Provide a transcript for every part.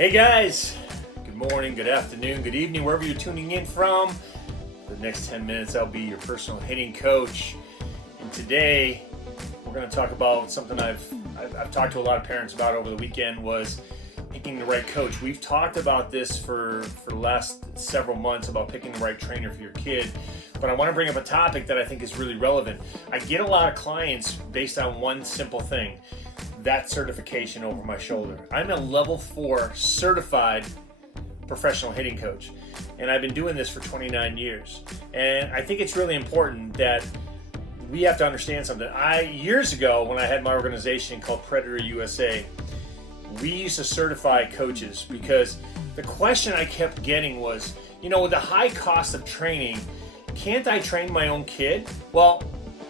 Hey guys, good morning, good afternoon, good evening, wherever you're tuning in from. For the next 10 minutes, I'll be your personal hitting coach. And today, we're going to talk about something I've talked to a lot of parents about over the weekend, was picking the right coach. We've talked about this for the last several months about picking the right trainer for your kid. But I want to bring up a topic that I think is really relevant. I get a lot of clients based on one simple thing: that certification over my shoulder. I'm a level 4 certified professional hitting coach, and I've been doing this for 29 years. And I think it's really important that we have to understand something. Years ago, when I had my organization called Predator USA, we used to certify coaches because the question I kept getting was, with the high cost of training, can't I train my own kid? Well,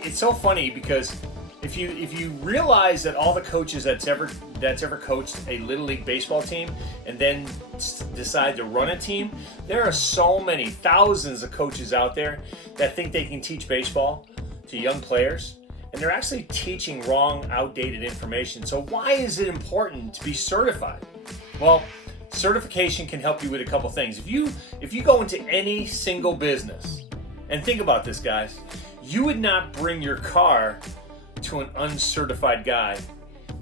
it's so funny because if you realize that all the coaches that's ever coached a Little League baseball team and then decide to run a team, there are so many thousands of coaches out there that think they can teach baseball to young players, and they're actually teaching wrong, outdated information. So why is it important to be certified? Well, certification can help you with a couple things. If you go into any single business, and think about this, guys, you would not bring your car to an uncertified guy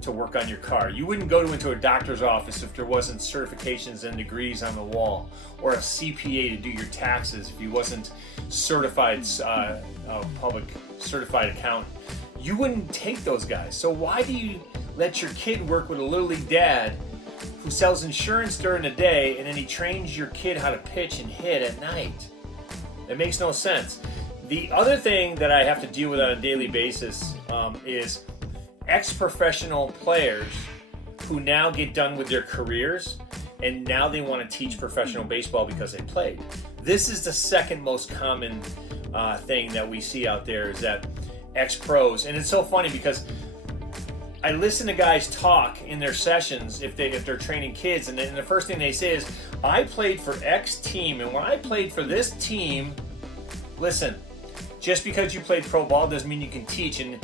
to work on your car. You wouldn't go into a doctor's office if there wasn't certifications and degrees on the wall, or a CPA to do your taxes if you wasn't certified, public certified accountant. You wouldn't take those guys. So why do you let your kid work with a Little League dad who sells insurance during the day and then he trains your kid how to pitch and hit at night? It makes no sense. The other thing that I have to deal with on a daily basis is ex-professional players who now get done with their careers and now they want to teach professional baseball because they played. This is the second most common thing that we see out there, is that ex-pros. And it's so funny because I listen to guys talk in their sessions if they're training kids, and then the first thing they say is, I played for X team, and when I played for this team, listen, just because you played pro ball doesn't mean you can teach, and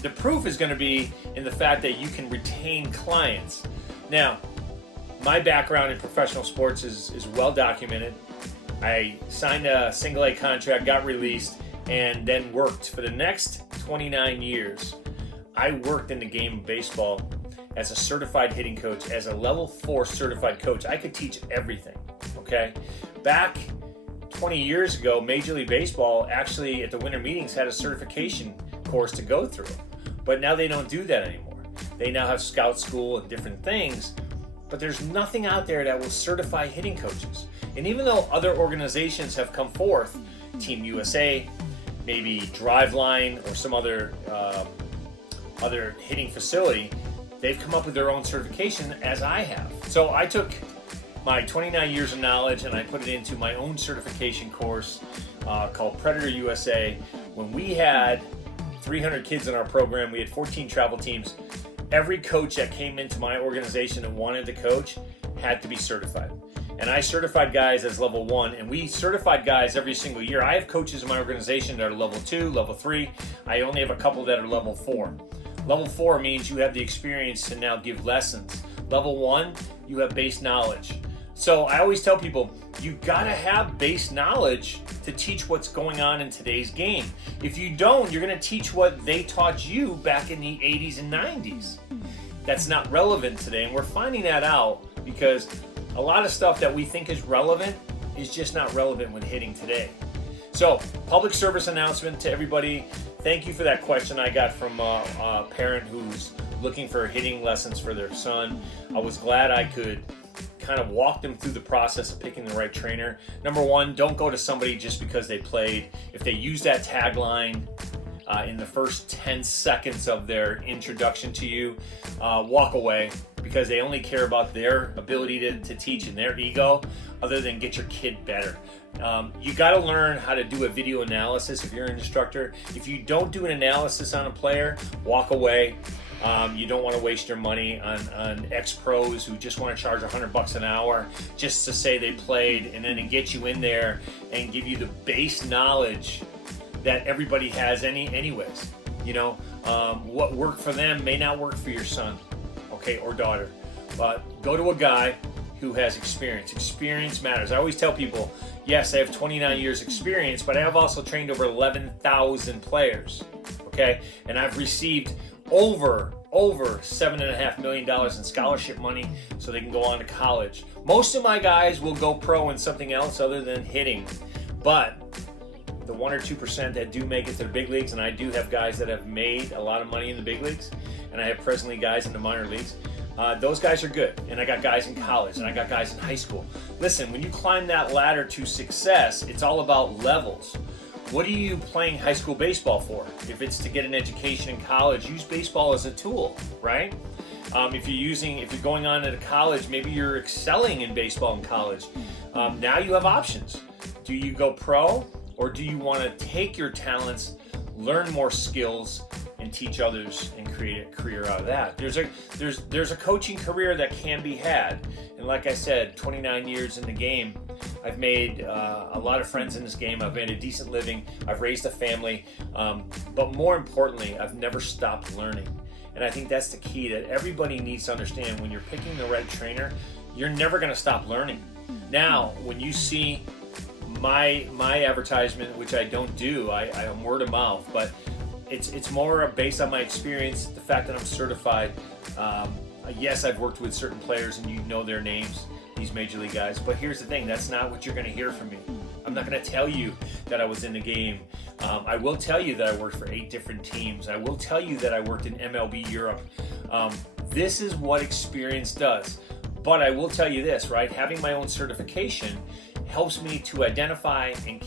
the proof is going to be in the fact that you can retain clients. Now, my background in professional sports is well documented. I signed a single A contract, got released, and then worked for the next 29 years. I worked in the game of baseball as a certified hitting coach, as a level 4 certified coach. I could teach everything, okay? Back 20 years ago, Major League Baseball actually at the winter meetings had a certification course to go through, but now they don't do that anymore. They now have scout school and different things, but there's nothing out there that will certify hitting coaches. And even though other organizations have come forth, Team USA, maybe Driveline, or some other hitting facility, they've come up with their own certification, as I have. So I took my 29 years of knowledge and I put it into my own certification course called Predator USA. When we had 300 kids in our program, we had 14 travel teams. Every coach that came into my organization and wanted to coach had to be certified. And I certified guys as level 1, and we certified guys every single year. I have coaches in my organization that are level 2, level 3. I only have a couple that are level 4. Level 4 means you have the experience to now give lessons. Level 1, you have base knowledge. So I always tell people, you gotta have base knowledge to teach what's going on in today's game. If you don't, you're gonna teach what they taught you back in the 80s and 90s. That's not relevant today, and we're finding that out because a lot of stuff that we think is relevant is just not relevant when hitting today. So, public service announcement to everybody. Thank you for that question I got from a parent who's looking for hitting lessons for their son. I was glad I could kind of walk them through the process of picking the right trainer. Number one, don't go to somebody just because they played. If they use that tagline in the first 10 seconds of their introduction to you, walk away, because they only care about their ability to teach and their ego, other than get your kid better. You got to learn how to do a video analysis if you're an instructor. If you don't do an analysis on a player, walk away. You don't want to waste your money on ex-pros who just want to charge $100 an hour just to say they played, and then get you in there and give you the base knowledge that everybody has anyways. What worked for them may not work for your son, okay, or daughter. But go to a guy who has experience. Experience matters. I always tell people, yes, I have 29 years experience, but I have also trained over 11,000 players, okay? And I've received over $7.5 million in scholarship money so they can go on to college. Most of my guys will go pro in something else other than hitting, but the 1 or 2% that do make it to the big leagues, and I do have guys that have made a lot of money in the big leagues, and I have presently guys in the minor leagues. Those guys are good, and I got guys in college, and I got guys in high school. Listen, when you climb that ladder to success, it's all about levels. What are you playing high school baseball for? If it's to get an education in college, use baseball as a tool, right? If you're going on to college, maybe you're excelling in baseball in college. Now you have options. Do you go pro, or do you want to take your talents, learn more skills, and teach others and create a career out of that? There's a coaching career that can be had, and like I said, 29 years in the game, I've made a lot of friends in this game. I've made a decent living. I've raised a family, but more importantly, I've never stopped learning. And I think that's the key that everybody needs to understand. When you're picking the right trainer, you're never going to stop learning. Now, when you see my advertisement, which I don't do, I'm word of mouth, but it's more based on my experience, the fact that I'm certified. Yes, I've worked with certain players and you know their names, these major league guys, but here's the thing, that's not what you're going to hear from me. I'm not going to tell you that I was in the game. I will tell you that I worked for 8 different teams. I will tell you that I worked in MLB Europe. This is what experience does. But I will tell you this, right? Having my own certification helps me to identify and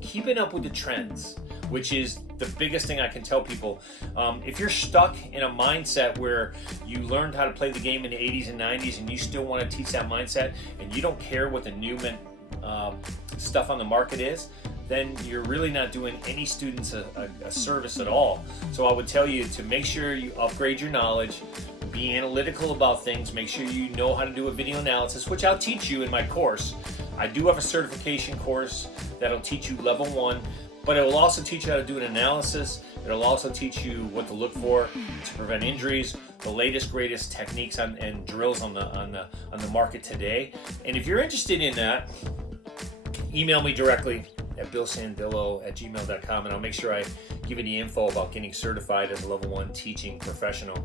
keeping up with the trends, which is the biggest thing I can tell people. If you're stuck in a mindset where you learned how to play the game in the 80s and 90s and you still want to teach that mindset and you don't care what the new stuff on the market is, then you're really not doing any students a service at all. So I would tell you to make sure you upgrade your knowledge, be analytical about things, make sure you know how to do a video analysis, which I'll teach you in my course. I do have a certification course that'll teach you level 1, but it will also teach you how to do an analysis. It'll also teach you what to look for to prevent injuries, the latest, greatest techniques and drills on the market today. And if you're interested in that, email me directly at billsandillo@gmail.com, and I'll make sure I give you the info about getting certified as a level 1 teaching professional.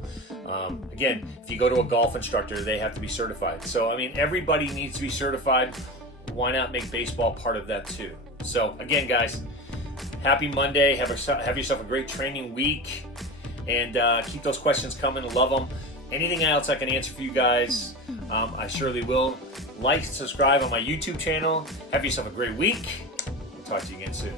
Again, if you go to a golf instructor, they have to be certified. So, I mean, everybody needs to be certified. Why not make baseball part of that too? So, again, guys, happy Monday. Have yourself a great training week, and keep those questions coming. Love them. Anything else I can answer for you guys, I surely will. Like, subscribe on my YouTube channel. Have yourself a great week. We'll talk to you again soon.